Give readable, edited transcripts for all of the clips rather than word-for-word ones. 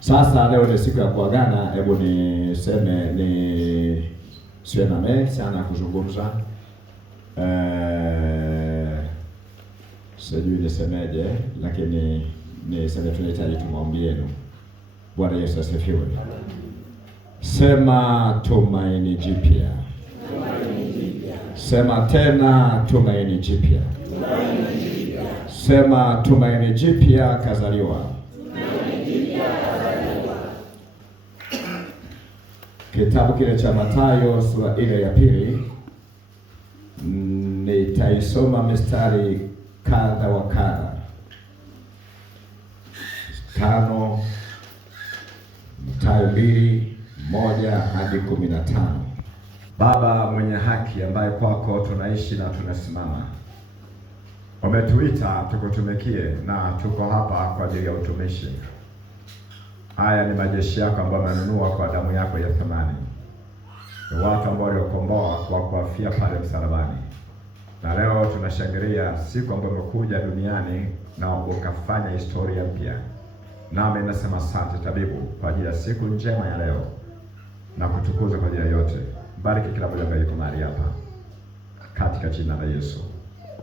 Sasa leo ni siku ya kuagana. Hebu niseme siwe na mengi sana kuzungumza. Sijui nisemeje, lakini niseme tunahitaji maombi yenu. Bwana Yesu asifiwe. Sema tumaini jipya. Sema tena tumaini jipya. Sema tumaini jipya kazaliwa. Kitabu kile cha Mathayo sura ile ya pili, nitaisoma mistari kadha wa kadha, 5, Mathayo 2:1 hadi 15. Baba mwenye haki, ambaye kwako tunaishi na tunasimama, umetuita tukutumikie na tuko hapa kwa ajili ya utumishi. Haya ni majeshi yako ambayo amenunua kwa damu yako ya thamani. Ni watu ambao waliokomboa kwa kuafia pale msalabani. Na leo tunashangilia siku ambayo umekuja duniani na ukafanya historia mpya. Nami nasema asante tabibu kwa ajili ya siku njema ya leo na kutukuza kwa ajili ya yote. Bariki kila mmoja ambaye yuko mahali hapa katika jina la Yesu.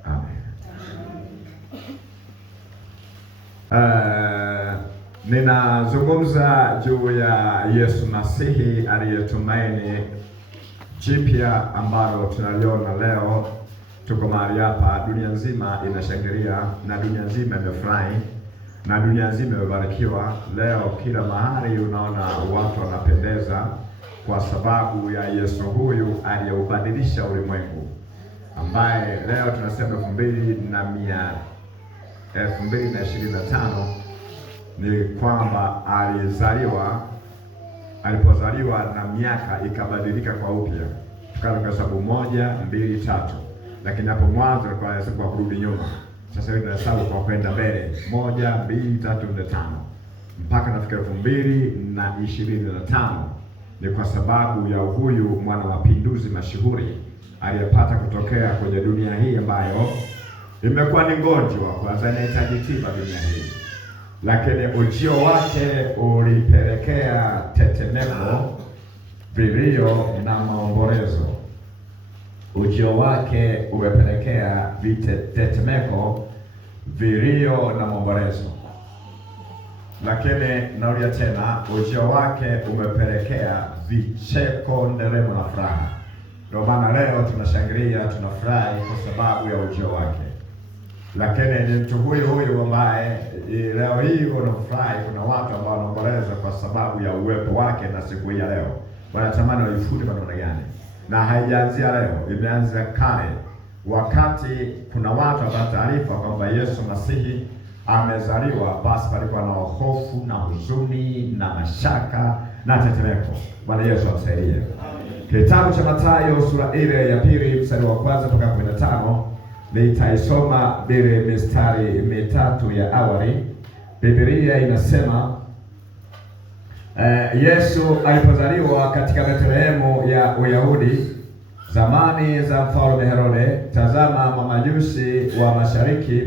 Amen. Ninazungumza juu ya Yesu Masihi aliyetumaini jipya ambalo tunaliona leo. Tuko mahali hapa, dunia nzima inashangilia na dunia nzima imefurahi na dunia nzima imebarikiwa. Leo kila mahali unaona watu wanapendeza kwa sababu ya Yesu huyu aliyeubadilisha ulimwengu, ambaye leo tunasema 2025 ni kwamba alipozaliwa na miaka ikabadilika kwa upya. Tukaanza kwa hesabu 1, 2, 3. Lakini hapo mwanzo kwa hesabu kwa kurudi nyuma. Sasa hivi tunahesabu kwa kwenda mbele. 1, 2, 3, 4, 5. Mpaka nafika 2025. Ni kwa sababu ya huyu mwana mapinduzi mashuhuri aliyepata kutokea kwenye dunia hii ambayo imekuwa ni gonjwa, kwanza inahitaji tiba dunia hii. Lakini ujio wake ulipelekea tetemeko, vilio na maombolezo. Ujio wake umepelekea tetemeko, vilio na maombolezo. Lakini narudia tena, ujio wake umepelekea vicheko, nderemo na furaha. Ndio maana leo tunashangilia, tunafurahi kwa sababu ya ujio wake. Lakini ni mtu huyu ambaye leo hii unafurahi. Kuna watu ambao wanaomboleza kwa sababu ya uwepo wake na siku hii ya leo. Wanatamani waifute kwa namna gani? Na haijaanzia leo, imeanza kale. Wakati kuna watu wapata taarifa kwamba Yesu Masihi amezaliwa, basi palikuwa na hofu na huzuni na mashaka na tetemeko. Bwana Yesu atusaidie. Kitabu cha Mathayo sura ile ya pili mstari wa 1 mpaka 15. Nitaisoma bila mistari mitatu ya awali. Biblia inasema Yesu alipozaliwa katika Bethlehemu ya Uyahudi zamani za mfalme Herode, tazama mamajusi wa mashariki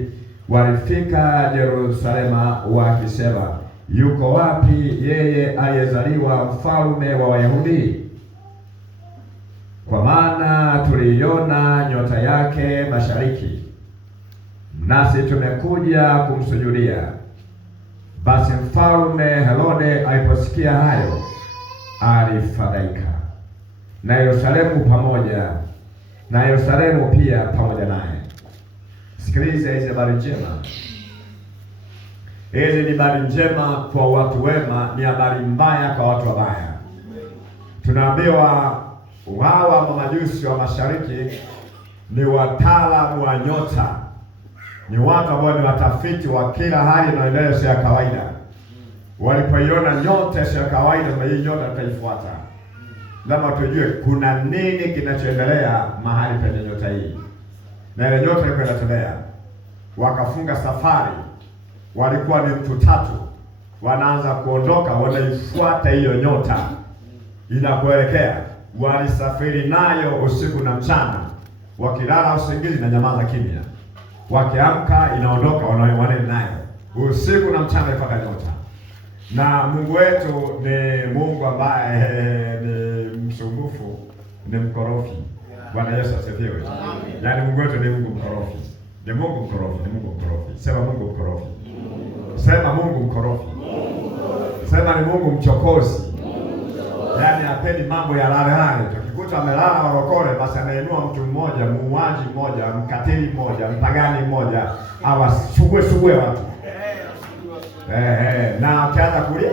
walifika Yerusalema wakisema, yuko wapi yeye aliyezaliwa mfalme wa Wayahudi? Kwa maana tuliiona nyota yake mashariki, nasi tumekuja kumsujudia. Basi mfalme Herode aliposikia hayo, alifadhaika, na Yerusalemu pia pamoja naye. Sikiliza hizi habari njema. Hizi ni habari njema kwa watu wema, ni habari mbaya kwa watu wabaya. Tunaambiwa hawa mamajusi wa mashariki ni wataalamu wa nyota, ni watu ambao ni watafiti wa kila hali inayoendelea sio ya kawaida. Walipoiona nyota sio ya kawaida, na hii nyota tutaifuata, lazima tujue kuna nini kinachoendelea mahali penye nyota hii. Na ile nyota ilikuwa inatembea, wakafunga safari. Walikuwa ni mtu 3, wanaanza kuondoka, wanaifuata hiyo nyota inapoelekea. Walisafiri nayo usiku na mchana, wakilala usingizi na nyamaza kimya, wakiamka inaondoka, wanaenda nayo usiku na mchana ipaka nyota. Na Mungu wetu ni Mungu ambaye ni msumbufu, ni mkorofi. Bwana Yesu asifiwe. Yaani Mungu wetu ni Mungu mkorofi. Ni Mungu mkorofi, ni Mungu mkorofi. Sema Mungu mkorofi. Sema Mungu mkorofi. Sema ni Mungu mchokozi. Yaani hapendi mambo ya lale. Tukikuta amelala warokole, basi anainua mtu mmoja, muuaji mmoja, mkatili mmoja, mpagani mmoja, awasugue watu. Na akianza kulia,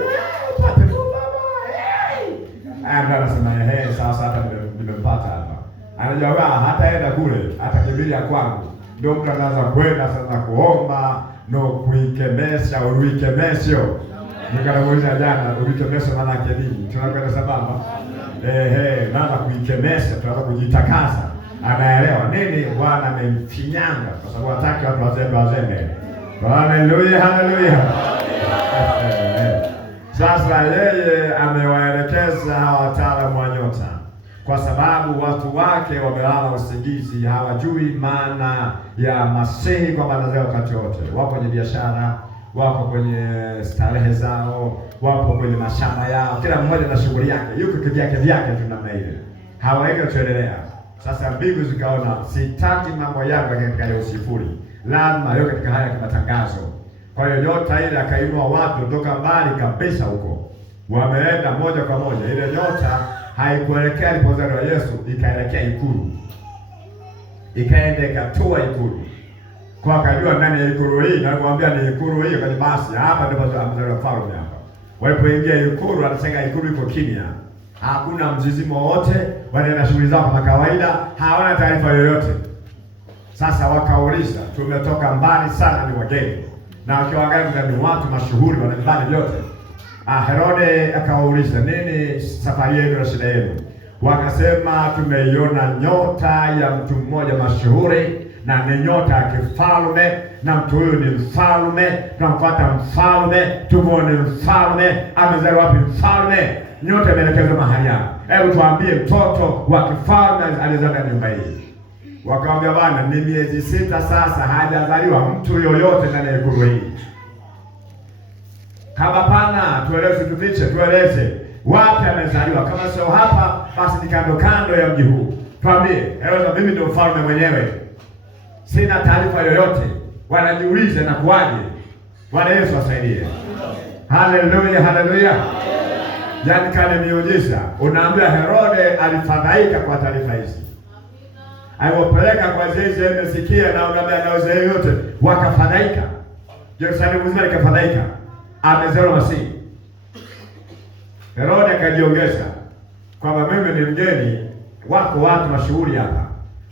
pate tu baba. Ndio anasema sasa hata nimempata hapa. Anajua hataenda kule, atakimbilia kwangu. Ndio mtu anaanza kwenda sasa kuomba, no kuikemesha, uikemesho. Nikamuuliza jana, uikemesho maana yake nini? Tunakwenda sambamba. Naanza kuikemesha, tunaanza kujitakasa. Anaelewa nini Bwana amemfinyanga kwa sababu hataki watu wazembe. Haleluya, haleluya. Sasa yeye amewaelekeza hawa wataalamu wa nyota, kwa sababu watu wake wamelala usingizi, hawajui maana ya Masihi kwa maana zao wakati wote. Wapo kwenye biashara, wapo kwenye starehe zao, wapo kwenye mashamba yao, kila mmoja na shughuli yake, yuko kivyake tu namna ile. Hawaika kuendelea. Sasa mbingu zikaona, sitaki mambo yangu katika leo sifuri. Lazima yote katika haya kimatangazo. Kwa hiyo nyota ile akainua watu kutoka mbali kabisa huko. Wameenda moja kwa moja. Ile nyota haikuelekea alipozaliwa Yesu, ikaelekea ikulu. Ikaenda ikatua ikulu. Kwa akajua ndani ya ikulu hii, na kumwambia ni ikulu hii, kwa basi hapa ndipo amezaliwa mfalme hapa. Walipoingia ikulu, anasema ikulu iko kimya. Hakuna mzizimo wote, wanaenda shughuli zao kama kawaida, hawana taarifa yoyote. Sasa wakauliza, tumetoka mbali sana, ni wageni. Na wakiwaangalia ni watu mashuhuri wana vibali vyote. Herode akawauliza, nini safari yenu na shida yenu? Wakasema, tumeiona nyota ya mtu mmoja mashuhuri, na ni nyota ya kifalme, na mtu huyu ni mfalme, tunamfuata mfalme, tumuone mfalme, amezaliwa wapi mfalme? Nyota imeelekezwa mahali hapa. Hebu tuambie mtoto wa kifalme alizaliwa ndani ya nyumba hii. Wakamwambia, bwana, ni miezi 6 sasa hajazaliwa mtu yoyote ndani ya ikulu hii. Kama pana, tueleze wapi amezaliwa. Kama sio hapa, basi ni kando ya mji huu. Tuambie, mimi ndio mfalme mwenyewe. Sina taarifa yoyote. Wanajiuliza na kuaje. Bwana Yesu asaidie. Haleluya, haleluya. Yaani kale miujiza. Unaambia Herode alifadhaika kwa taarifa hizi. Aliwapeleka kwa Zeze, amesikia na unaambia na wazee yote wakafadhaika. Yerusalemu mzima ikafadhaika. Amezaliwa Masihi. Herode akajiongeza kwamba mimi ni mgeni, wako watu mashuhuri hapa.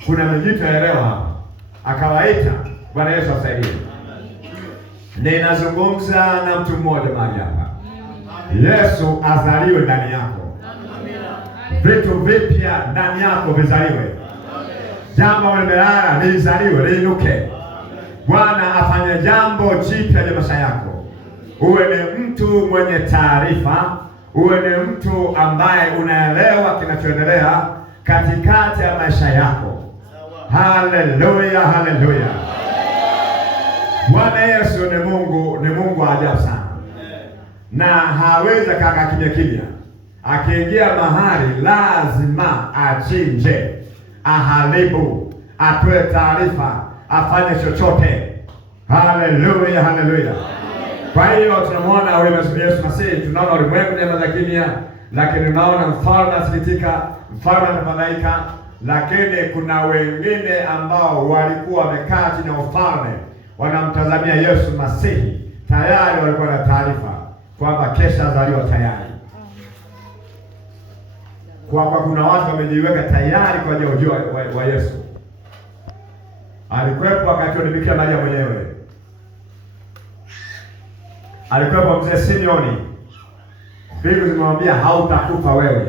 Kuna mjito elewa hapa. Akawaita. Bwana Yesu asaidie. Ninazungumza na mtu mmoja mahali hapa. Yesu azaliwe ndani yako. Vitu vipya ndani yako vizaliwe. Jambo limelala lizaliwe, liinuke. Bwana afanye jambo jipya kwenye maisha yako. Uwe ni mtu mwenye taarifa, uwe ni mtu ambaye unaelewa kinachoendelea katikati ya maisha yako. Haleluya, haleluya. Bwana Yesu ni Mungu wa ajabu sana. Na hawezi kaka kimya. Akiingia mahali lazima achinje, aharibu, atoe taarifa, afanye chochote. Haleluya, haleluya. Kwa hiyo tunamwona Yesu Masihi, tunaona ulimwengu nyamaza kimya, lakini tunaona mfalme asikitika, mfalme anafadhaika. Lakini kuna wengine ambao walikuwa wamekaa chini ya ufalme, wanamtazamia Yesu Masihi, tayari walikuwa na taarifa kwamba kesha azaliwa tayari. Kwa kuna watu wamejiweka tayari kwa ajili ya ujio wa Yesu. Alikuwepo wakati wa Bikira Maria mwenyewe. Alikuwepo mzee Simeoni. Mbingu zimemwambia hautakufa wewe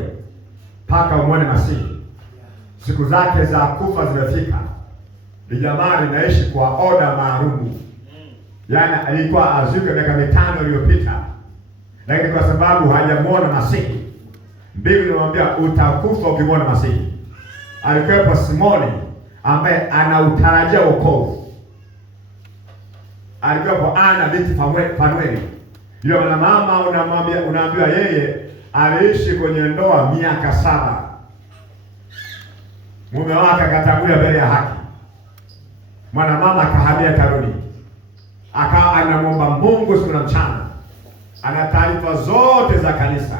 mpaka umwone Masihi. Siku zake za kufa zimefika. Ni jamaa linaishi kwa oda maalumu. Yaani alikuwa azuke miaka 5 iliyopita. Lakini kwa sababu hajamuona Masihi, mbingu inamwambia utakufa ukimwona Masihi. Alikuwepo Simoni ambaye anautarajia wokovu. Alikuwepo Ana binti Fanueli. Yule mwanamama unaambiwa yeye aliishi kwenye ndoa miaka 7. Mume wake akatangulia mbele ya haki. Mwanamama akahamia karuni. Akawa anamwomba Mungu siku na mchana. Ana taarifa zote za kanisa.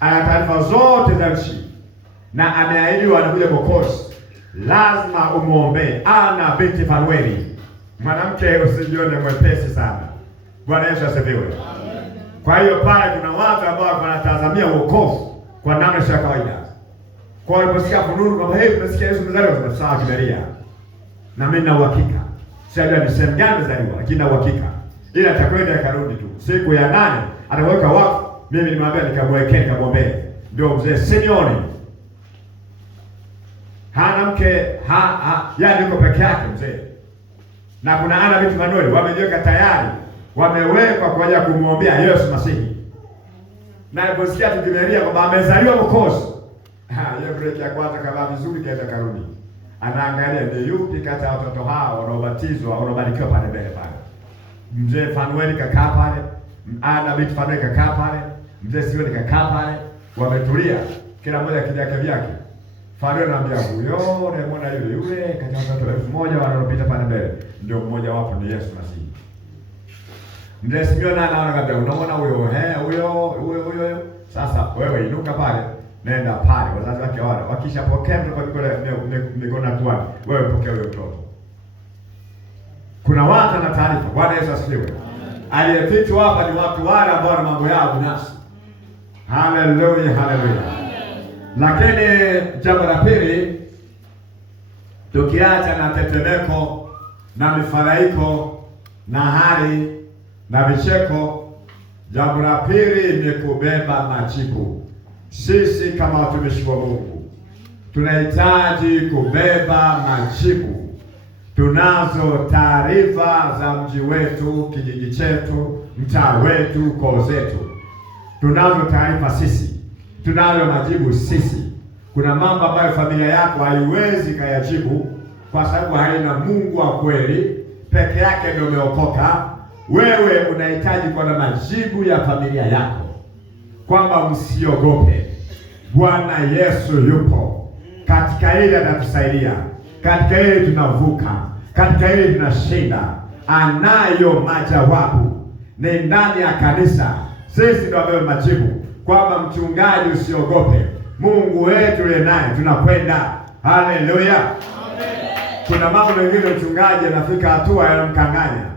Ana taarifa zote za nchi. Na ameahidiwa anakuja Mwokozi. Lazima umuombe. Ana binti Fanueli. Mwanamke usijione mwepesi sana. Bwana Yesu asifiwe. Kwa hiyo pale kuna watu ambao wanatazamia wokovu kwa namna ya kawaida. Kwa hiyo unaposikia fununu kwamba tunasikia Yesu mzaliwa, tunasema kiberia. Na mimi na uhakika. Sijajua ni sehemu gani mzaliwa, lakini na uhakika. Ila atakwenda karudi tu. Siku ya 8 ataweka wakfu. Mimi nimwambia nikamwekee nikamwombee. Ndio mzee Simeoni. Hana mke, yaani yuko peke yake mzee. Na kuna Ana binti Fanueli wamejiweka tayari. Wamewekwa kwa ajili ya kumwombea Yesu Masihi. Na aliposikia tukimeria kwamba amezaliwa Mwokozi. Hiyo break ya kwanza kama vizuri kaenda karudi. Anaangalia ni yupi kati ya watoto hao wanaobatizwa wanaobarikiwa pale mbele pale. Mzee Fanueli kakaa pale, Ana binti Fanueli kakaa pale, mzee Simeoni kakaa pale, wametulia kila mmoja kijake vyake. Fanueli anambia huyo, unamwona yule kati ya watoto 1000 wanaopita pale mbele, ndio mmoja wapo ni Yesu Masihi. Mzee Simeoni anaona kabisa, unaona huyo. Sasa wewe inuka pale, nenda pale, wazazi wake wale wakishapokea mtoto kwa mikono tuani, wewe pokea huyo mtoto. Kuna watu na taarifa. Bwana Yesu asifiwe. Aliyefichwa hapa ni watu wale ambao wana mambo yao binafsi. Haleluya, haleluya. Lakini jambo la pili, tukiacha na tetemeko na mifadhaiko na hali na vicheko, jambo la pili ni kubeba majibu. Sisi kama watumishi wa Mungu tunahitaji kubeba majibu. Tunazo taarifa za mji wetu, kijiji chetu, mtaa wetu, koo zetu. Tunazo taarifa sisi. Tunayo majibu sisi. Kuna mambo ambayo familia yako haiwezi kayajibu kwa sababu haina Mungu wa kweli, peke yake ndio umeokoka. Wewe unahitaji kuwa na majibu ya familia yako, kwamba msiogope. Bwana Yesu yupo. Katika ile atatusaidia. Katika ile tunavuka. Katika ile tunashinda. Anayo majawabu. Ni ndani ya kanisa. Sisi ndio ambao majibu. Kwamba mchungaji usiogope. Mungu wetu yeye naye tunakwenda. Haleluya. Amen. Kuna mambo mengine mchungaji anafika hatua yanamkanganya.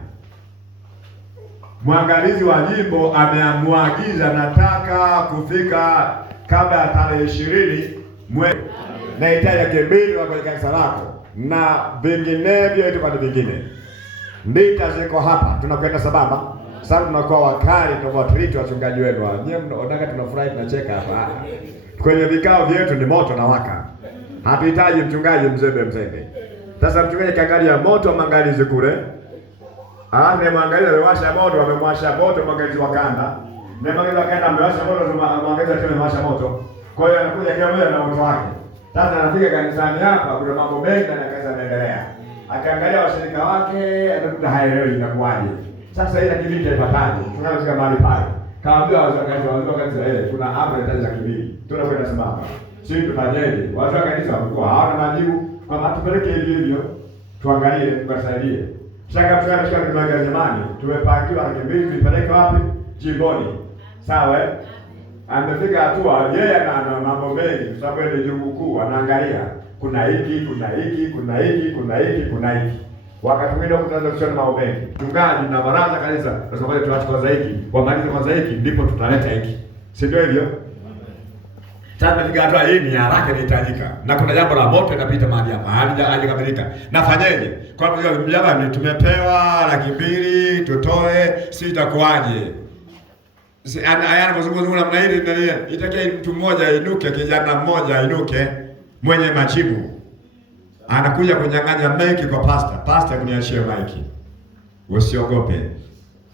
Mwangalizi wa jimbo ameamuagiza nataka kufika kabla ya tarehe 20 mwezi. Nahitaji kibiri wa kwenye kanisa lako na vinginevyo ito kwa vingine. Ndita ziko hapa, tunakwenda sambamba. Sasa tunakuwa wakali, tunawatreat wachungaji wenu. Nyie mnaona tunafurahi tunacheka hapa. Kwenye vikao vyetu ni moto na waka. Hatuhitaji mchungaji mzembe. Sasa mchungaji kaangalia moto mangalizi kule. Mwangalia amewasha moto, wamemwasha moto mwangalizi wa kanda. Mwangalizi wa kanda amewasha moto, mwangalizi tena amewasha moto. Kwa hiyo anakuja kila mmoja na moto wake. Sasa anafika kanisani hapa, kuna mambo mengi na kazi yanaendelea. Akaangalia washirika wake, anakuta haelewi inakuwaje. Sasa ile kibiri ipataje? Tunafika mahali pale. Kaambia wazee kanisa ile, kuna hapo inahitaji kibiri. Tunakwenda sambamba. Sisi tufanyeje? Wazee kanisa walikuwa hawana majibu, kwamba tupeleke hivyo. Tuangalie, tukasaidie. Shaka tunashika jamani, tumepangiwa na kibiri tupeleke wapi? Jimboni. Sawa eh? Amefika hatua yeye ana mambo mengi kwa sababu ni jukumu kuu, anaangalia kuna hiki. Wakati mwingine kutaanza kusema mambo mengi. Mchungaji na baraza kanisa tunasema tuache kwanza hiki, wamalize kwanza hiki ndipo tutaleta hiki. Si ndio hivyo? Sasa katika hatua hii ni haraka inahitajika. Na kuna jambo la moto linapita mahali hapa. Halijakamilika. Nafanyeje? Kwa sababu jamani tumepewa 200,000 tutoe, sitakuaje? Ayana kuzungumza namna hili itakia mtu mmoja inuke, kijana mmoja inuke mwenye majibu. Anakuja kunyang'anya maiki kwa pastor kuniachia maiki. Usiogope.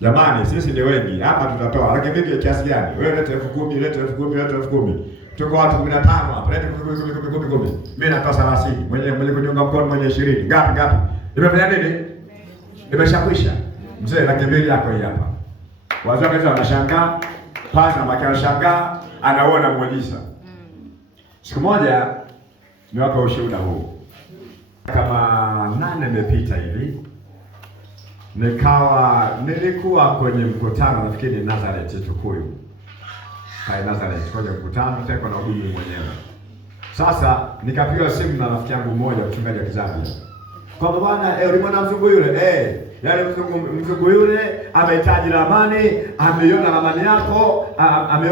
Jamani sisi ni wengi, hapa tutatoa. Lakini kiasi gani? Wewe leta 10,000, leta 10,000. Tuko watu 15 hapa. Leta 10,000. Mimi natoa 30. Mwenye kuniunga mkono mwenye 20. Ngapi? Nimefanya nini? Nimeshakwisha. Mzee 200,000 yako hii hapa. Wazee wa kanisa wanashangaa, pasta maki anashangaa, anaona muujiza. Siku moja niwapa ushuhuda huu. Kama 8 imepita hivi, nilikuwa kwenye mkutano, nafikiri Nazareth Tukuyu. Kai Nazareth kwenye mkutano teko na huduma mwenyewe. Sasa nikapiga simu na rafiki yangu mmoja mchungaji wa Kizambia. Kwa bwana, ulimwona mzungu yule? Yale mzungu yule amehitaji ramani, ameiona ramani yako,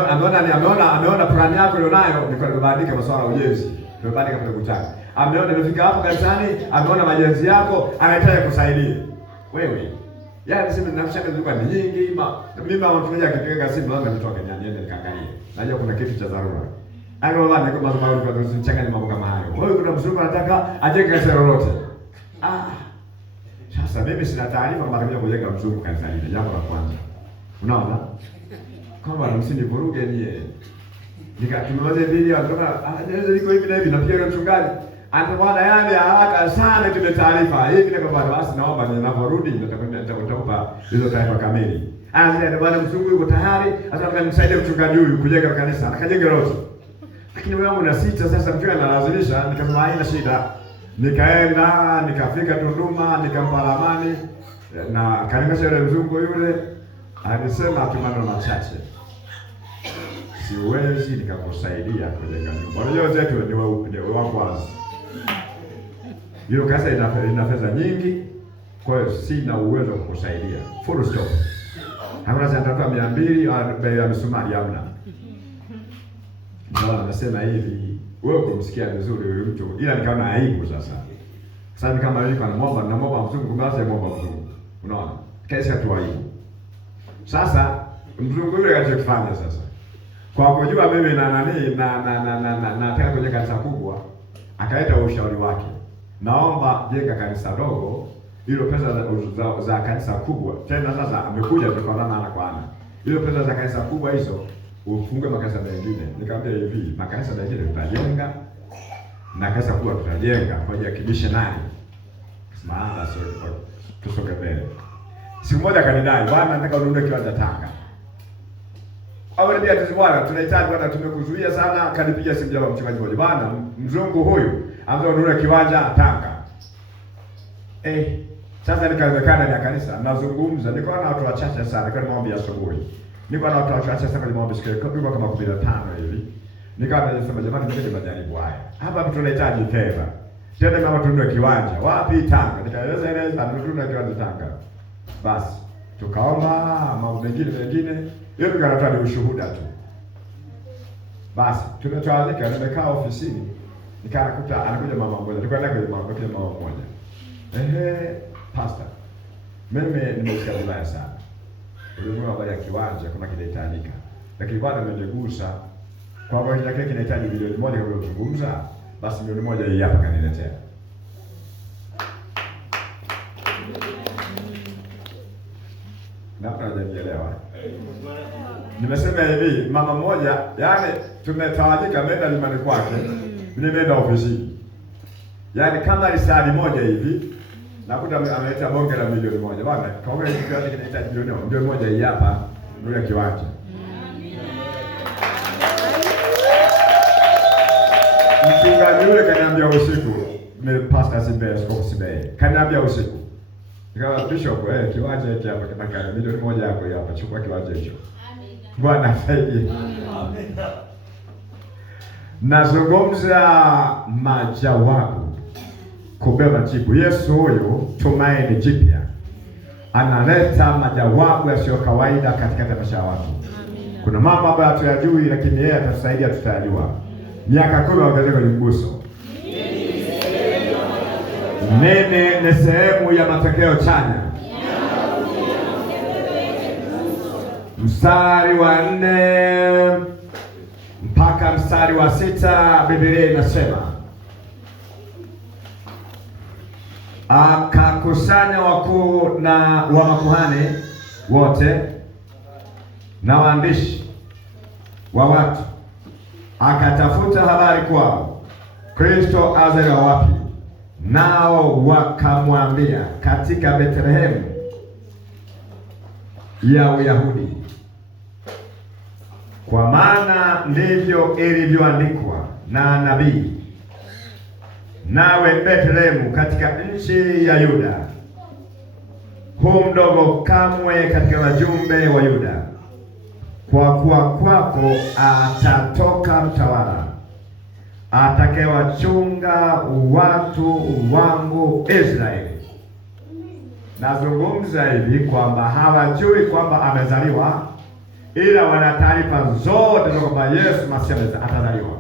ameona plani yako ulionayo, niko nimebandika masuala ya ujenzi. Nimebandika kwenye mkutano. Ameona nimefika hapo kanisani, ameona majenzi yako, anahitaji kusaidia. Wewe. Yaani sisi tunashaka zilikuwa ni nyingi, mimi mama mtumeja akipiga simu lazima nitoke niende nikaangalie. Najua kuna kitu cha dharura. Hayo bwana niko mazungumzo kwa tusichanganye mambo kama hayo. Wewe kuna mzungu anataka ajenge kanisa lolote. Sasa mimi sina taarifa kama atakuja kujenga mzungu kanisa lile, jambo la kwanza. Unaona? Kama msinivuruge nie. Nikatumwaje video anatoka anaweza liko hivi na hivi na pia mchungaji. Anataka yale haraka sana tume taarifa. Hivi ndio kwa basi naomba ninaporudi nitakupa hizo taarifa kamili. Ndio bwana mzungu yuko tayari, hata nisaidie mchungaji huyu kujenga kanisa. Akajenga lote. Lakini wewe wangu na sita sasa mchungaji analazimisha, nikasema haina shida. Nikaenda, nikafika Tunduma, nikampa ramani na kaningasha yule mzungu yule alisema tu maneno machache. Siwezi nikakusaidia kujenga nyumba. Unajua zetu ni wangu wazi. Hiyo kasa ina fedha nyingi, kwa hiyo sina uwezo wa kukusaidia. Full stop. Hakuna sasa nitatoa 200 bei ya misumari hamna. Ndio anasema hivi, wewe kumsikia vizuri huyu mtu, ila nikaona aibu sasa. Sasa kama yuko anamwomba mzungu, basi muomba mzungu. Unaona? Kesi tu aibu. Sasa mzungu yule alichofanya sasa, kwa kujua mimi na nataka kujenga kanisa kubwa, akaleta ushauri wake. Naomba jenga kanisa dogo, hilo pesa za kanisa kubwa. Tena sasa amekuja tukaonana ana kwa ana. Hilo pesa za kanisa kubwa hizo ufungue makanisa mengine. Nikamwambia hivi, makanisa mengine tutajenga na kanisa kubwa tutajenga kwa ajili ya kibishonari. Maana sio tusoge mbele. Siku moja kanidai, bwana nataka ununue kiwanja Tanga. Au ndio tuzibwana tunahitaji bwana, tumekuzuia sana. Kanipigia simu jamaa mchungaji mmoja, bwana mzungu huyu ambaye ununue kiwanja Tanga. Sasa nikawezekana ni kanisa nazungumza, niko na watu wachache sana kwa maombi ya asubuhi. Niko na watu wachache sana kwa maombi siku kama 15 hivi. Nikawa nasema jamani, mimi majaribu haya. Hapa tunahitaji fedha. Tena kama tununue kiwanja wapi Tanga. Nikaeleza tununue kiwanja Tanga. Basi tukaomba mambo mengine hiyo tukanatoa ni ushuhuda tu. Basi tumetoalika, nimekaa ofisini nikakuta anakuja mama mmoja. Tukaenda kwenye mama mmoja. Pastor, mimi nimesikia vibaya sana. Ulimwengu habari ya kiwanja kama kinahitajika. Lakini bado nimegusa kwa sababu kile kinahitaji milioni 1 kama ulizungumza, basi milioni 1 hii hapa kaniletea. Napenda kunielewa. Nimesema hivi, mama mmoja, yani tumetawanyika, ameenda nyumbani kwake, nimeenda ofisini. Yani kama risali moja hivi, nakuta ameleta bonge la milioni 1. Bwana, kwa hiyo kiwanja kinahitaji milioni 1 hii hapa, ndio kiwanja. Mchungaji yule kaniambia usiku, ni Pastor Simbe, Skofu Simbe. Kaniambia usiku. Nikawa bishop, kiwanja hiki hapa kinakana milioni 1 yako hapa, chukua kiwanja hicho. Bwana asaidie. Amen. Nazungumza majawabu kubeba jibu. Yesu huyu tumaini jipya. Analeta majawabu yasiyo kawaida katika maisha ya watu. Kuna mambo ambayo hatuyajui lakini yeye atatusaidia tutayajua. Miaka 10 ongezeko liguso. Mimi ni sehemu ya matokeo chanya. Mstari wa 4 mpaka mstari wa 6 Biblia inasema, akakusanya wakuu na wa makuhani wote na waandishi wa watu, akatafuta habari kwao, Kristo azaliwa wapi? Nao wakamwambia, katika Bethlehemu ya Uyahudi. kwa maana ndivyo ilivyoandikwa na nabii, nawe Bethlehemu katika nchi ya Yuda, hu mdogo kamwe katika wajumbe wa Yuda, kwa kuwa kwako atatoka mtawala atakayewachunga watu wangu Israeli. Nazungumza hivi kwamba hawajui kwamba amezaliwa, ila wana taarifa zote kwamba Yesu Masihi atazaliwa.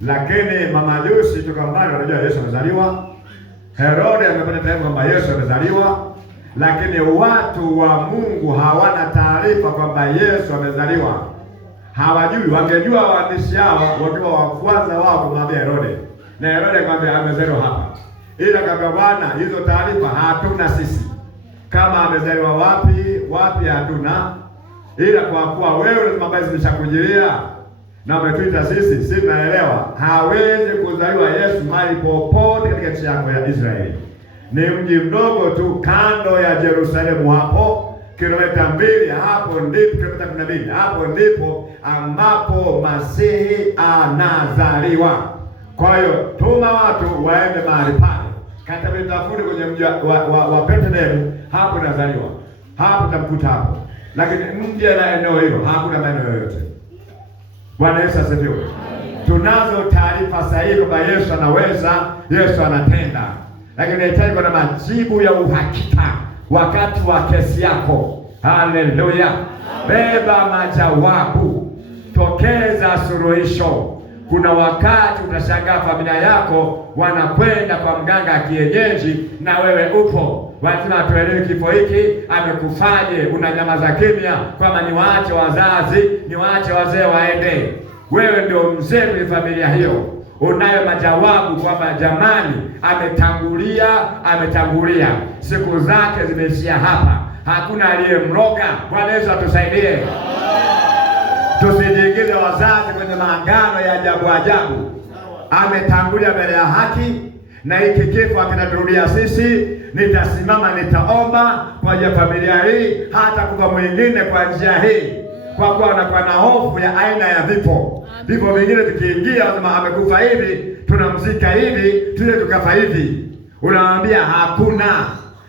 Lakini mamajusi toka mbali wanajua Yesu amezaliwa. Herode amepata taarifa kwamba Yesu amezaliwa, lakini watu wa Mungu hawana taarifa kwamba Yesu amezaliwa. Hawajui. Wangejua waandishi hao wakiwa wa kwanza wao kumwambia Herode, na Herode akamwambia amezaliwa hapa. Ila kama Bwana, hizo taarifa hatuna sisi, kama amezaliwa wapi hatuna, ila kwa kuwa wewe mabaya zimeshakujilia na umetuita sisi tunaelewa. Hawezi kuzaliwa Yesu mahali popote katika nchi yako ya Israeli. Ni mji mdogo tu kando ya Yerusalemu, hapo kilomita 2, hapo ndipo kilomita 12, hapo ndipo ambapo Masihi anazaliwa. Kwa hiyo tuma watu waende mahali pale, katafute kwenye mji wa Bethlehemu, hapo nazaliwa, hapo tamkuta hapo. Lakini nje na eneo hilo hakuna maeneo yoyote. Bwana Yesu asifiwe. Tunazo taarifa sahihi kwamba Yesu anaweza, Yesu anatenda, lakini inahitaji kuna majibu ya uhakika wakati wa kesi yako. Haleluya! Beba majawabu, tokeza suluhisho. Kuna wakati utashangaa familia yako wanakwenda kwa mganga wa kienyeji na wewe upo. Wanasema tuelewe kifo hiki amekufaje, unanyamaza kimya kwamba niwaache wazazi, niwaache wazee waende. Wewe ndio mzee kwenye familia hiyo, unayo majawabu kwamba jamani, ametangulia, siku zake zimeishia hapa, hakuna aliyemroga. Bwana Yesu atusaidie. Tusijiingize wazazi kwenye maagano ya ajabu. Ametangulia mbele ya haki, na hiki kifo akitaturudia sisi, nitasimama nitaomba kwa ajili ya familia hii, hata kwa mwingine kwa njia hii, kwa kuwa anakuwa na hofu ya aina ya vifo. Vifo vingine vikiingia, kama amekufa hivi, tunamzika hivi, tuje tukafa hivi. Unamwambia hakuna,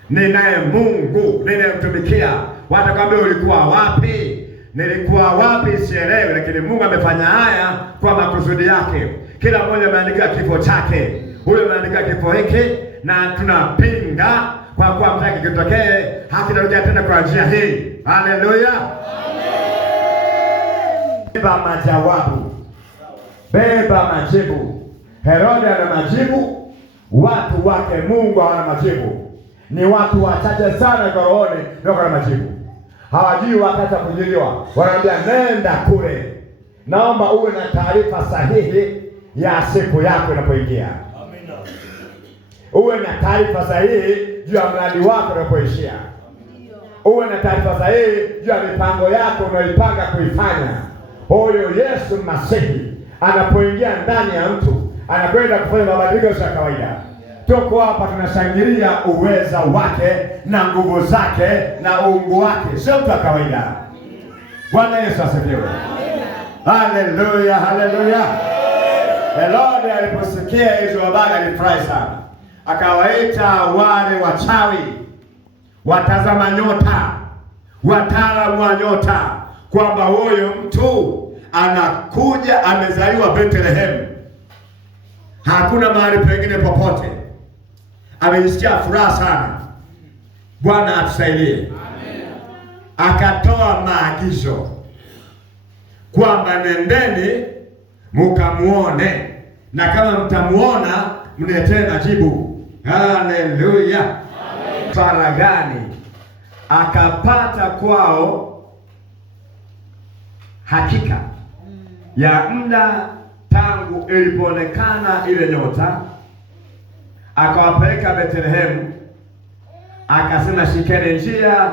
ninaye Mungu ninayemtumikia. Watakwambia ulikuwa wapi? Nilikuwa wapi? Sielewi, lakini Mungu amefanya haya kwa makusudi yake. Kila mmoja ameandika kifo chake, huyo ameandika kifo hiki, na tunapinga kwa kuwa mtaki kitokee, hakitatokea tena kwa njia hii. Haleluya! Beba majawabu, beba majibu. Herode ana majibu, watu wake Mungu hawana majibu. Ni watu wachache sana kwa rohoni ndio wana majibu. Hawajui wakati wa kujiliwa, wanaambia nenda kule. Naomba uwe na taarifa sahihi ya siku yako inapoingia. Amina. Uwe na taarifa sahihi juu ya mradi wako unapoishia. Uwe na taarifa sahihi juu ya mipango yako unayoipanga kuifanya. Huyo Yesu Masihi anapoingia ndani ya mtu, anakwenda kufanya mabadiliko ya kawaida. Tuko hapa tunashangilia uweza wake na nguvu zake na uungu wake, sio mtu wa kawaida. Bwana Yesu asifiwe. Haleluya, haleluya. Herode aliposikia hizo habari alifurahi sana, akawaita wale wachawi, watazama nyota, wataalamu wa nyota, kwamba huyo mtu anakuja, amezaliwa Bethlehemu, hakuna mahali pengine popote. Amejisikia furaha sana. Bwana atusaidie. Amen. Akatoa maagizo kwamba nendeni mukamuone, na kama mtamuona mniletee majibu. Haleluya. Amen. Faragani akapata kwao hakika ya muda tangu ilipoonekana ile nyota. Akawapeleka Bethlehemu, akasema shikeni njia,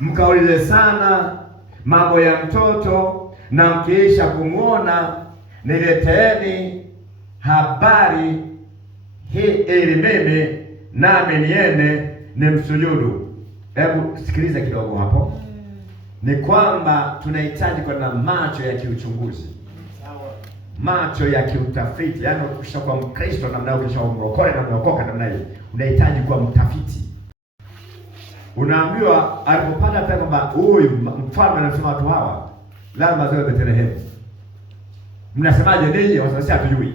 mkaulize sana mambo ya mtoto, na mkiisha kumwona nileteeni habari hii, ili mimi nami niende nimsujudu. Hebu sikiliza kidogo hapo. ni kwamba tunahitaji kuwa na macho ya kiuchunguzi, macho ya kiutafiti. Yaani ukishakuwa Mkristo namna hiyo, ukishakuwa mrokole na mwokoka namna hiyo, unahitaji kuwa mtafiti. Unaambiwa alipopata pale kwamba huyu mfalme anasema watu hawa lazima wawe Bethlehemu. Mnasemaje ninyi? Wasema hatujui.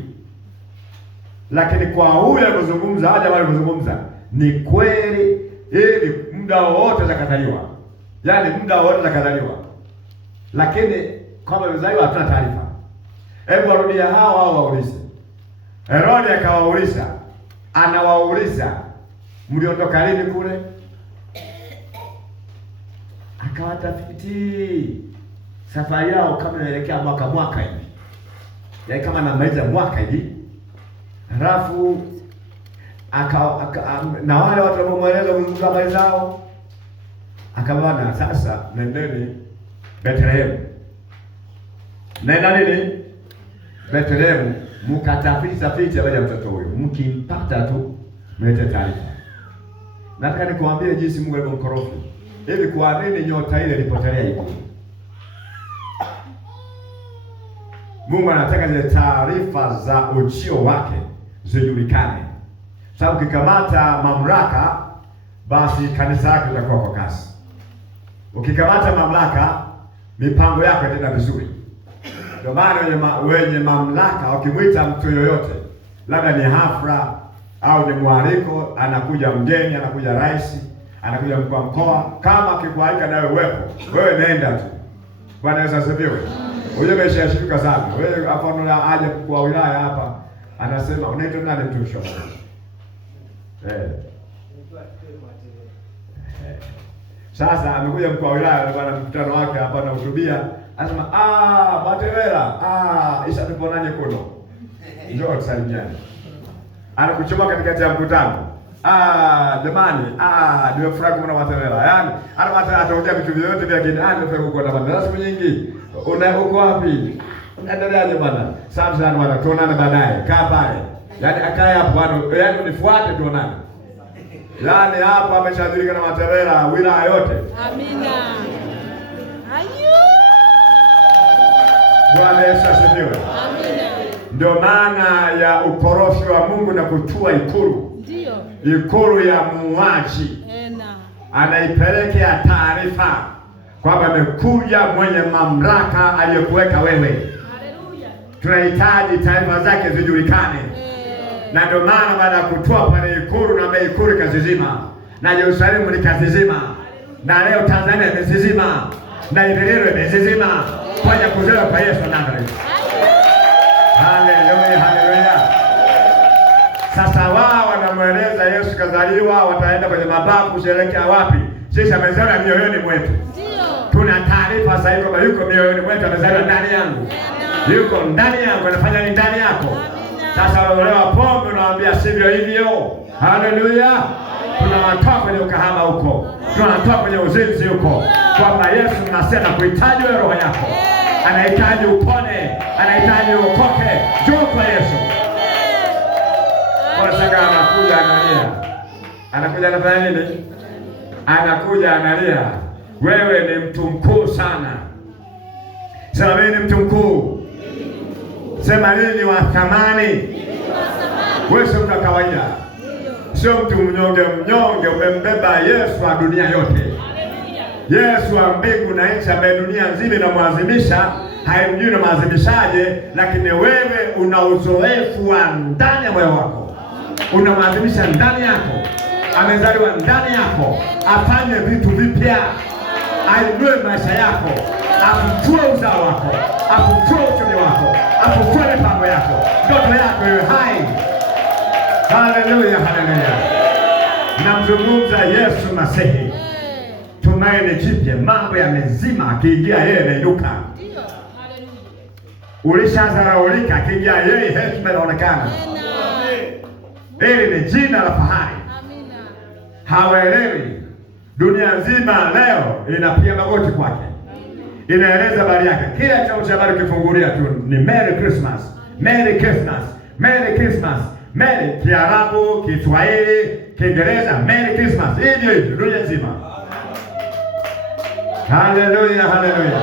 Lakini kwa huyu alipozungumza, haja wale walizungumza, ni kweli ili muda wote zakataliwa. Yaani muda wote zakataliwa. Lakini kama mzaliwa hatuna taarifa. Hebu warudia hao waulize. Herode akawauliza, anawauliza, mliondoka lini kule? Akawatafiti safari yao kama inaelekea mwaka hivi. Yaani kama namaliza mwaka hivi. Halafu na wale watu waliomweleza kuzungumza habari zao, akawaambia sasa nendeni Bethlehemu. Nenda nini? Bethlehemu, mkatafiti habari ya mtoto huyo. Mkimpata tu mlete taarifa. Nataka nikuambie jinsi Mungu alivyomkorofi. Hivi kwa nini nyota ile ilipotelea ikulu? Mungu anataka zile taarifa za ujio wake zijulikane. Sababu ukikamata mamlaka, basi kanisa lako litakuwa kwa kasi. Ukikamata mamlaka, mipango yako itaenda vizuri. Ndio maana wenye mamlaka wakimwita mtu yoyote, labda ni hafla au ni mwaliko, anakuja mgeni, anakuja rais, anakuja mkuu wa mkoa, kama akikualika nawe uwepo, wewe nenda tu. Bwana Yesu asifiwe. Wewe umeshashika sana. Wewe hapa unaona aje kwa wilaya hapa, anasema unaitwa nani mtumishi? Sasa amekuja mkuu wa wilaya na bwana mkutano wake hapa anahutubia, anasema Matewela, isa tuponanye kuno. Njoo tusalimiane. Anakuchoma katikati ya mkutano. Jamani, nimefurahi kumwona Matewela. Yaani, hata ataongea vitu vyote vya kidini, nimefurahi kukuona bwana. Siku nyingi. Uko wapi? Unaendeleaje bwana? Safi sana bwana, tuonane baadaye. Kaa pale. Yaani akae hapo bwana, yaani unifuate tuonane. Yaani hapa ameshajulikana Matewela wilaya yote. Amina. Ayu. Bwana Yesu asifiwe. Amina. Ndio maana ya ukorofi wa Mungu na kutua ikulu. Ndio. Ikulu ya muuaji. Anaipelekea taarifa kwamba amekuja mwenye mamlaka aliyekuweka wewe. Haleluya. Tunahitaji taarifa zake zijulikane. Na ndio maana baada ya kutoa pale ikulu, na ikulu kazizima, na Yerusalemu likazizima, na leo Tanzania imezizima, na Ibililo imezizima kwa ya kuzaliwa kwa Yesu Nazareti. Haleluya, haleluya. Sasa wao wanamweleza Yesu kazaliwa, wataenda kwenye mababu kusherehekea wapi? Sisi amezaliwa mioyoni mwetu. Ndio. Tuna taarifa sasa hivi kwamba yuko mioyoni mwetu, amezaliwa ndani yangu. Yuko ndani yangu, anafanya nini ndani yako? Sasa walewa pombe unawaambia sivyo hivyo. Haleluya. Tunawatoa kwenye ukahaba huko. Tunawatoa kwenye uzinzi huko. Kwamba Yesu anasema kuhitaji wewe roho yako. Anahitaji upone, anahitaji uokoke. Njoo kwa Yesu. Kwa sababu anakuja analia. Anakuja anafanya nini? Anakuja analia. Wewe ni mtu mkuu sana. Sema mimi ni mtu mkuu. Sema nini wa thamani? Wewe sio mtu wa kawaida. Sio mtu mnyonge, umembeba Yesu wa dunia yote. Yesu wa mbingu na nchi, ambaye dunia nzima inamwadhimisha, haimjui na maadhimishaje, lakini wewe una uzoefu wa ndani ya moyo wako. Unamwadhimisha ndani yako. Amezaliwa ndani yako, afanye vitu vipya, ainue maisha yako, afufue uzao wako, afufue uchumi wako, afufue mipango yako, ndoto yako iwe hai. Haleluya, haleluya. Namzungumza Yesu Masihi, tumaini jipya. Mambo yamezima, akiingia yeye anainuka. Ndio, haleluya. Ulishazaraulika, akiingia yeye heshima inaonekana. Hili ni jina la fahari. Amina. Hawaelewi. Dunia nzima leo inapiga magoti kwake. Inaeleza habari yake. Kila chombo cha habari kifungulia tu ni Merry Christmas, Merry Christmas, Merry Christmas, Merry. Kiarabu, Kiswahili, Kiingereza, Merry Christmas. Hivyo hivyo dunia nzima. Haleluya, haleluya.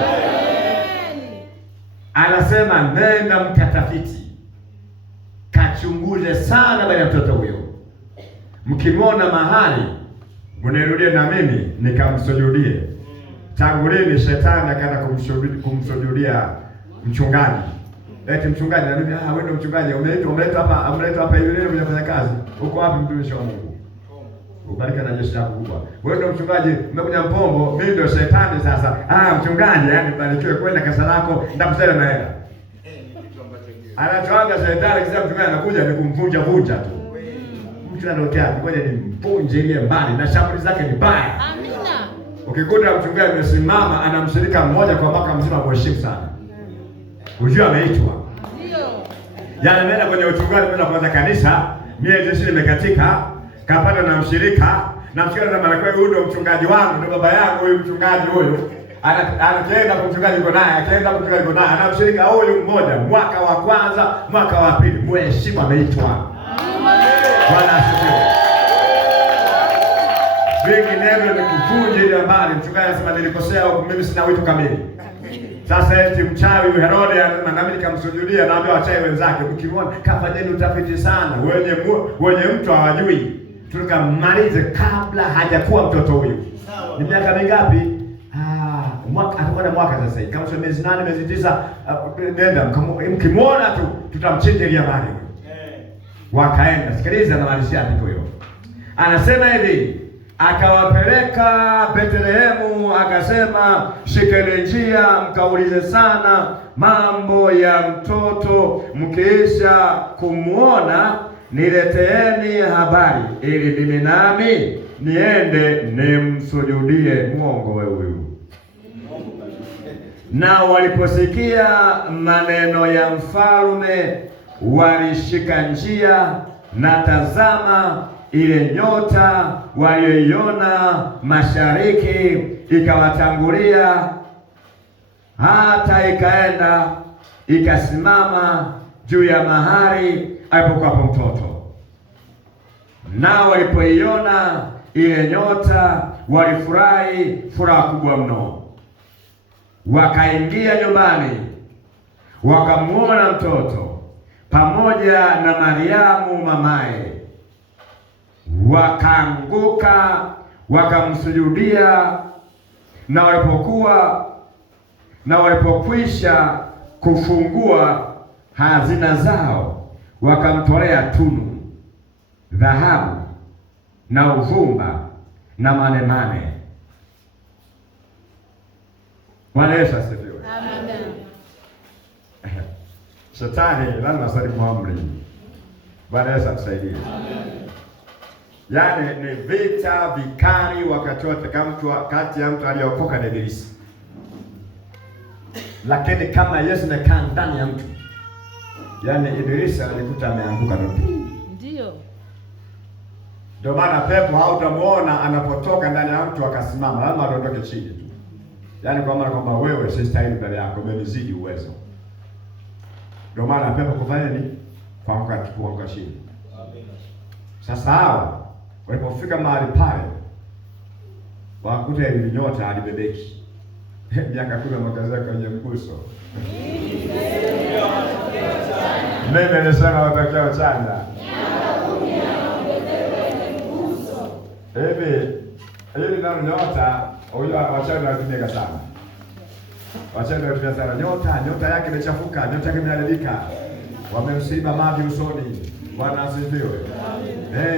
Anasema nenda mkatafiti, kachunguze sana habari ya mtoto huyo, mkimwona mahali mnirudie na mimi nikamsujudie. Tangu lini shetani akaenda kumsujudia mchungaji? Eti mchungaji na mimi, wewe ndio mchungaji, umeleta hapa hivi leo unafanya kazi. Uko wapi mtumishi wa Mungu? Ubarika na jeshi lako kubwa. Wewe ndio mchungaji, umekuja Mpombo, mimi ndio shetani sasa. Mchungaji, yani barikiwe kwenda kanisa lako, nitakusema na hela. Anachoanga shetani kisa mchungaji anakuja ni kumvunja tu. Mtu anatokea, ngoja nimpunje ile mbali na shambulizi zake ni baya. Amina. Ukikuta mchungaji amesimama anamshirika mmoja kwa mwaka mzima, mheshimu sana. Ujue ameitwa. Ndio. Yaani ameenda kwenye uchungaji kwenda kuanza kanisa, miezi 20 imekatika, kapata na mshirika na mara huyu ndio mchungaji wangu, ndio baba yangu huyu mchungaji huyu. Anaenda kwa mchungaji yuko naye, akaenda kwa mchungaji yuko naye, anamshirika huyu mmoja, mwaka wa kwanza, mwaka wa pili, mheshimu ameitwa. Bwana asifiwe. Vinginevyo ni kuvunja ile mbali. Mchungaji anasema nilikosea, mimi sina wito kamili. Sasa eti mchawi Herode na mimi nikamsujudia, naambia wachawi wenzake, mkimuona kafanyeni utafiti sana, wenye mtu hawajui. Tukamalize kabla hajakuwa mtoto huyu. Ni miaka mingapi? Mwaka atakuwa na mwaka sasa hivi. Kama sio miezi 8, miezi 9, nenda mkimuona tu tutamchinjilia mali. Wakaenda. Sikiliza na malizia andiko hilo. Anasema hivi, akawapeleka Betlehemu, akasema shikeni njia mkaulize sana mambo ya mtoto, mkiisha kumuona nileteeni habari, ili mimi nami niende nimsujudie. Mwongo wewe huyu. Na waliposikia maneno ya mfalme walishika njia, na tazama ile nyota walioiona mashariki ikawatangulia, hata ikaenda ikasimama juu ya mahali alipokuwa mtoto. Nao walipoiona ile nyota walifurahi furaha kubwa mno. Wakaingia nyumbani, wakamuona mtoto pamoja na Mariamu mamaye, wakaanguka wakamsujudia. Na walipokwisha kufungua hazina zao, wakamtolea tunu, dhahabu na uvumba na manemane. Bwana Yesu asifiwe. Amen. Shetani lazima asalimu amri. Bwana Yesu atusaidie. Amen. Yaani ni vita vikali wakati wote kati ya mtu aliyeokoka na Ibilisi. Lakini kama Yesu anakaa ndani ya mtu, yaani Ibilisi alikuta ameanguka ndio. Ndio. Ndio maana pepo hautamuona anapotoka ndani ya mtu akasimama, lazima adondoke chini tu. Yaani kwa maana kwamba wewe si stahili mbele yako, umenizidi uwezo. Ndio maana pepo kufanya nini? Kuanguka chini. Sasa hawa walipofika mahali pale, wakuta ile nyota alibebeki. Miaka 10 mwakaza kwenye mkuso. Mimi nilisema watakao chanya. Hivi na nyota, huyo wachana wanatumia sana. Wachana wanatumia sana nyota yake imechafuka, nyota yake imeharibika. Wamemsiba maji usoni. Bwana asifiwe.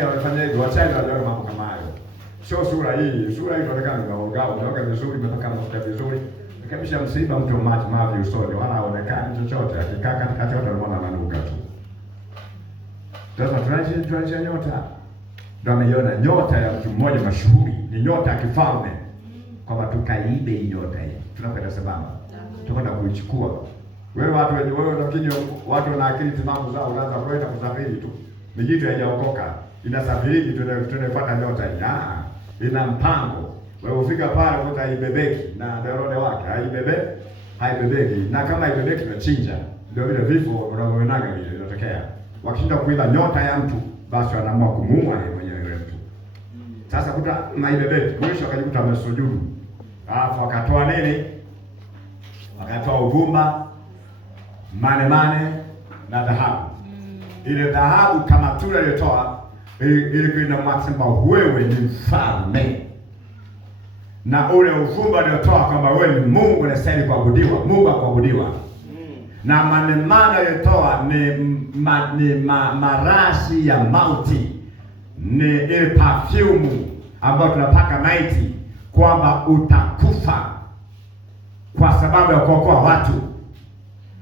Wanafanya hivyo, wachana wale mambo kama hayo. Sio sura hii inaonekana unaoga vizuri, umepaka mafuta vizuri. Kabisa msiba mtu maji usoni, wala haonekani chochote, akikaa katikati yote anaona manuka tu. Sasa tunaje nyota. Ndio ameiona nyota ya mtu mmoja mashuhuri, ni nyota ya kifalme. Kwamba tukaibe hii nyota hii. Tunakwenda sababu. Tunakwenda kuichukua. Wewe nafikiri watu wana akili timamu zao, unaanza kwenda kusafiri tu. Mijitu haijaokoka. Inasafiri tunafuata nyota hii. Ina mpango. Wewe ufika pale ukuta haibebeki na Herode wake haibebeki. Na kama haibebeki tunachinja. Ndio vile vifo vinavyoenaga vile vinatokea. Wakishinda kuiba nyota ya mtu, basi wanaamua kumuua yeye mwenyewe yule mtu. Sasa kuta haibebeki, mwisho akajikuta amesujudu. Alafu wakatoa nini? Wakatoa uvumba, manemane na dhahabu. Ile dhahabu kama tule alitoa ilikuwa inamwasema wewe ni mfalme, na ule uvumba aliotoa kwamba wewe ni Mungu unastahili kuabudiwa, Mungu akuabudiwa. Na manemane alitoa ni marashi ya mauti, ni ile perfume ambayo tunapaka maiti kwamba utakufa kwa sababu ya kuokoa watu.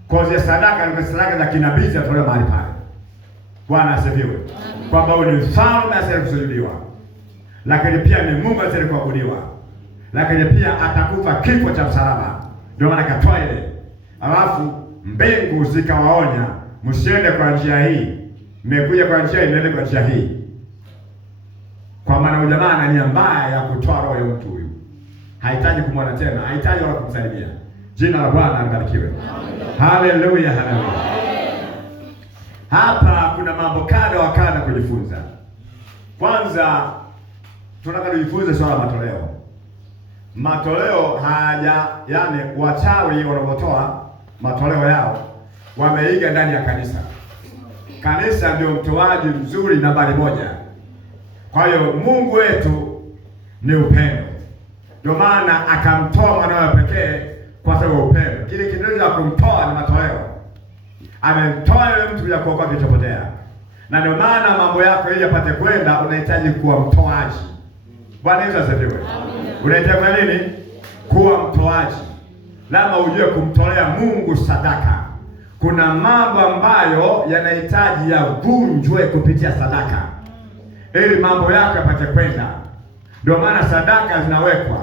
Kwa hiyo sadaka ni sadaka za kinabii zinatolewa mahali pale. Bwana asifiwe. Kwamba wewe ni mfalme asiyekuwa kusujudiwa, lakini pia ni Mungu asiyekuwa kuabudiwa, lakini pia atakufa kifo cha msalaba. Ndio maana katoa ile. Alafu mbingu zikawaonya, msiende kwa njia hii, mmekuja kwa njia hii, nende kwa njia hii. Kwa maana huyu jamaa ana nia mbaya ya kutoa roho ya mtu huyu. Hahitaji kumwona tena, hahitaji wala kumsalimia. Jina la Bwana libarikiwe. Haleluya, haleluya. Hapa kuna mambo kadha wa kadha kujifunza. Kwanza tunataka tujifunze swala matoleo. Matoleo yani wachawi wanapotoa matoleo yao wameiga ndani ya kanisa. Kanisa ndio mtoaji mzuri nambari moja. Kwa hiyo Mungu wetu ni upendo. Ndio maana akamtoa mwanawe pekee kwa sababu ya upendo. Kile kitendo cha kumtoa ni matoleo. Amemtoa yule mtu ya kuokoa kilichopotea. Na ndio maana mambo yako ili yapate kwenda unahitaji kuwa mtoaji. Bwana Yesu asifiwe. Unahitaji kwa nini? Kuwa mtoaji. Lazima ujue kumtolea Mungu sadaka. Kuna mambo ambayo yanahitaji yavunjwe kupitia sadaka ili mambo yako yapate kwenda. Ndio maana sadaka zinawekwa.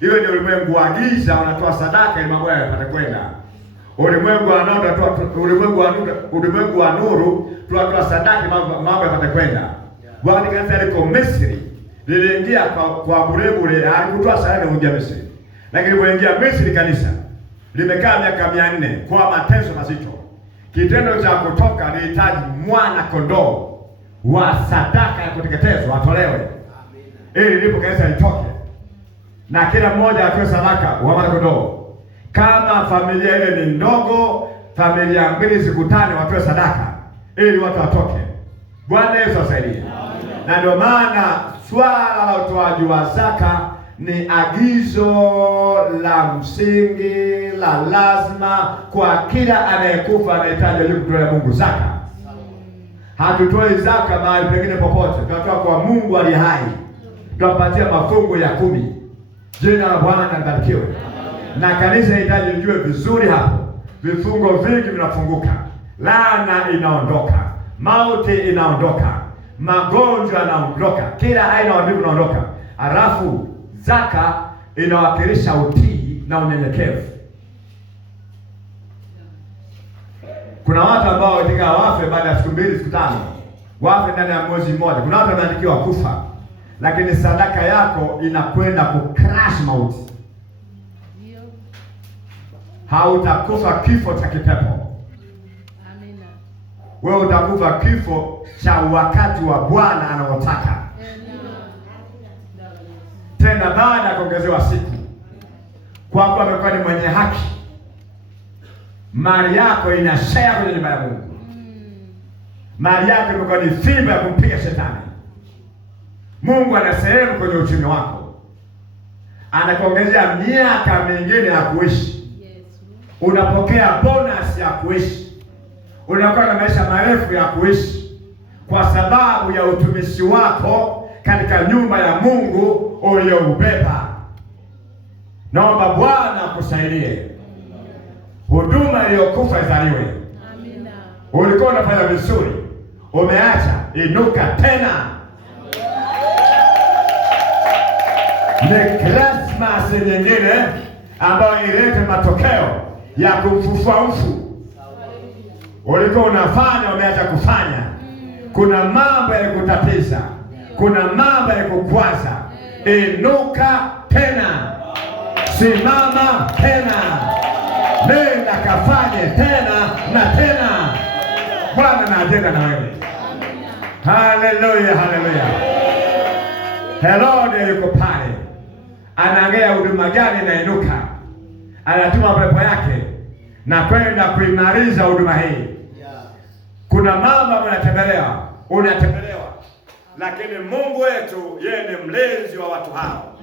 Hiyo ni ulimwengu wa giza unatoa sadaka ili mambo yako yapate kwenda. Ulimwengu wa nuru tunatoa sadaka mambo yapate kwenda. Wakati kanisa liko Misri, liliingia kwa bure, alikutoa sadaka kuingia Misri. Lakini kuingia Misri kanisa limekaa miaka 400 kwa mateso mazito. Kitendo cha kutoka lihitaji mwana kondoo wa sadaka ya kuteketezwa atolewe. Ili ndipo kanisa litoke. Na kila mmoja atoe sadaka wa mwana kondoo. Kama familia ile ni ndogo, familia mbili zikutane watoe sadaka ili watu watoke. Bwana Yesu asaidie. Na ndio maana swala la utoaji wa zaka ni agizo la msingi la lazima kwa kila anayekufa anahitaji kutolea Mungu zaka. Hatutoi zaka mahali pengine popote. Tunatoa kwa Mungu aliye hai. Tunapatia mafungu ya 10. Jina la Bwana libarikiwe. Na kanisa inahitaji lijue vizuri hapo. Vifungo vingi vinafunguka. Laana inaondoka. Mauti inaondoka. Magonjwa yanaondoka. Kila aina ya vitu inaondoka. Halafu zaka inawakilisha utii na unyenyekevu. Kuna watu ambao watika wafe baada ya siku 2, siku 5. Wafe ndani ya mwezi mmoja. Kuna watu wameandikiwa kufa. Lakini sadaka yako inakwenda kucrash mauti. Hautakufa kifo cha kipepo. Amina. Wewe utakufa kifo cha wakati wa Bwana anaotaka. Tena baada ya kuongezewa siku. Kwa kuwa amekuwa ni mwenye haki. Mali yako inashare kwenye nyumba ya Mungu. Mali yako imekuwa ni fimbo ya kumpiga shetani. Mungu ana sehemu kwenye uchumi wako. Anakuongezea miaka mingine ya kuishi. Unapokea bonus ya kuishi. Unakuwa na maisha marefu ya kuishi kwa sababu ya utumishi wako katika nyumba ya Mungu uliyoubeba. Naomba Bwana akusaidie. Huduma iliyokufa izaliwe. Amina. Ulikuwa unafanya vizuri, umeacha, inuka tena. Ni Christmas nyingine ambayo ilete matokeo ya kumfufua mfu. Ulikuwa unafanya, umeacha kufanya. Kuna mambo ya kutatiza, kuna mambo ya kukwaza. Inuka tena, simama tena, nenda kafanye tena na tena. Bwana na ajenda na wewe. Haleluya, haleluya. Herode yuko pale anaangalia huduma gani inainuka, anatuma pepo yake na kwenda kuimaliza huduma hii. Kuna mambo unatembelewa, lakini Mungu wetu yeye ni mlezi wa watu hao.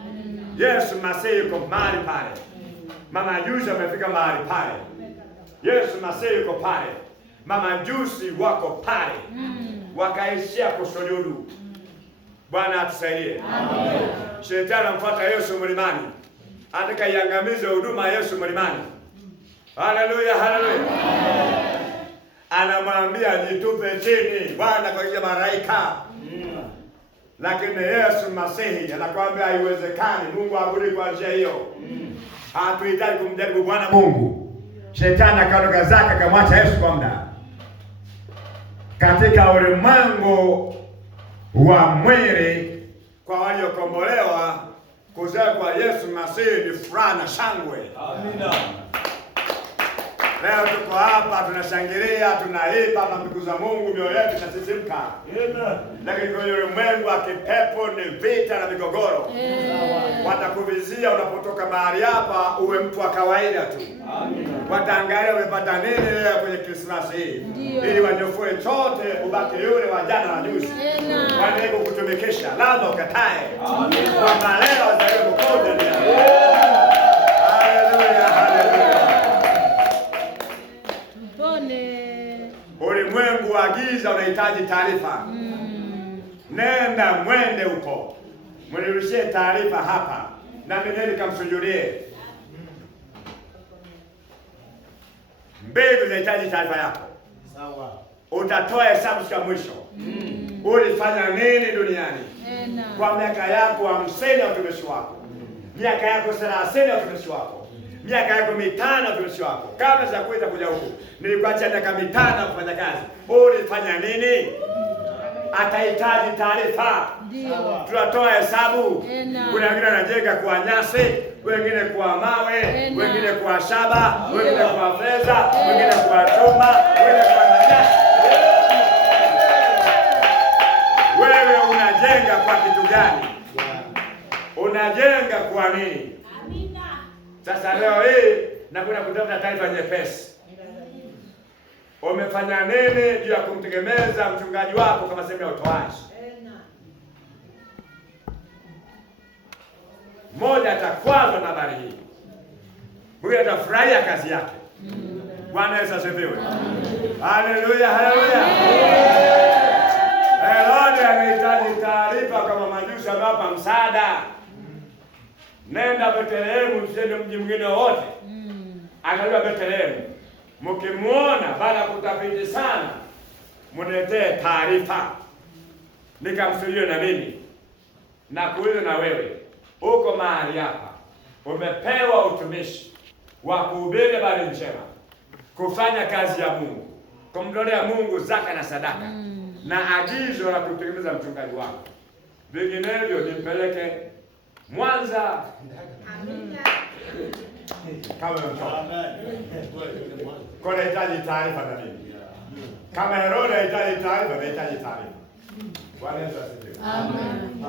Yesu Masihi yuko mahali pale. Mama juzi amefika mahali pale. Yesu Masihi yuko pale. Mama juzi wako pale. Wakaishia kusujudu. Bwana atusaidie. Amen. Shetani amfuata Yesu mlimani, atakaiangamiza huduma ya Yesu mlimani. Haleluya, haleluya. Anamwambia jitupe chini Bwana kwa malaika. Lakini Yesu Masihi anakuambia haiwezekani. Mungu aabudi kwa njia hiyo. Hatuhitaji kumjaribu Bwana Mungu. Shetani akaondoka zake akamwacha Yesu kwa muda. Katika ulimwengu wa mwili kwa waliokombolewa, kuzaliwa kwa Yesu Masihi ni furaha na shangwe. Amina. Leo tuko hapa tunashangilia, tunaimba, tunamtukuza Mungu, mioyo yetu inasisimka. Amen. Lakini kwenye ulimwengu wa kipepo ni vita na migogoro. Watakuvizia unapotoka mahali hapa uwe mtu wa kawaida tu. Amen. Wataangalia umepata nini leo kwenye Krismasi hii, ili wanyofue chote ubaki yule wa jana na juzi. Waendelee kukutumikisha, lazima ukatae. Kwa leo wazaliwe mkoja ni. Haleluya, haleluya. Ulimwengu wa giza unahitaji taarifa. Nenda mwende huko, mnirushie taarifa hapa na mimi nikamsujudie. Mbegu zinahitaji taarifa yako. Sawa. Utatoa hesabu siku ya mwisho. Ulifanya nini duniani? Kwa miaka yako 50 ya utumishi wako. Miaka yako 30 ya utumishi wako. Miaka yako 5 ya utumishi wako. Kabla za kuja huku, nilikuacha miaka 5 kufanya kazi. Ulifanya nini? Atahitaji taarifa. Tunatoa hesabu. Kuna wengine wanajenga kwa nyasi, wengine kwa mawe, wengine kwa shaba, wengine kwa fedha, wengine kwa chuma, wengine kwa nyasi. Wewe unajenga kwa kitu gani? Unajenga kwa nini? Amina. Sasa leo hii nakwenda kutafuta taarifa nyepesi. Umefanya nini juu ya kumtegemeza mchungaji wako kama sehemu ya utoaji? Mmoja atakwazwa na habari hii, mwingine atafurahia kazi yake. Bwana Yesu asifiwe. Haleluya, haleluya. Herode anahitaji taarifa kama majusi amewapa msaada. Nenda Betlehemu, msiende mji mwingine wote. Angalia Betlehemu. Mkimuona baada ya kutafiti sana, mniletee taarifa. Nikamsujudie na mimi. Na kuuliza na wewe, uko mahali hapa, umepewa utumishi wa kuhubiri habari njema, kufanya kazi ya Mungu, kumtolea Mungu zaka na sadaka, na agizo la kutegemeza mchungaji wako. Vinginevyo nipeleke Mwanza. Amina. Kama kwa nahitaji taarifa na mimi. Kama Herode anahitaji taarifa, nahitaji taarifa. Bwana Yesu asifiwe. Amen.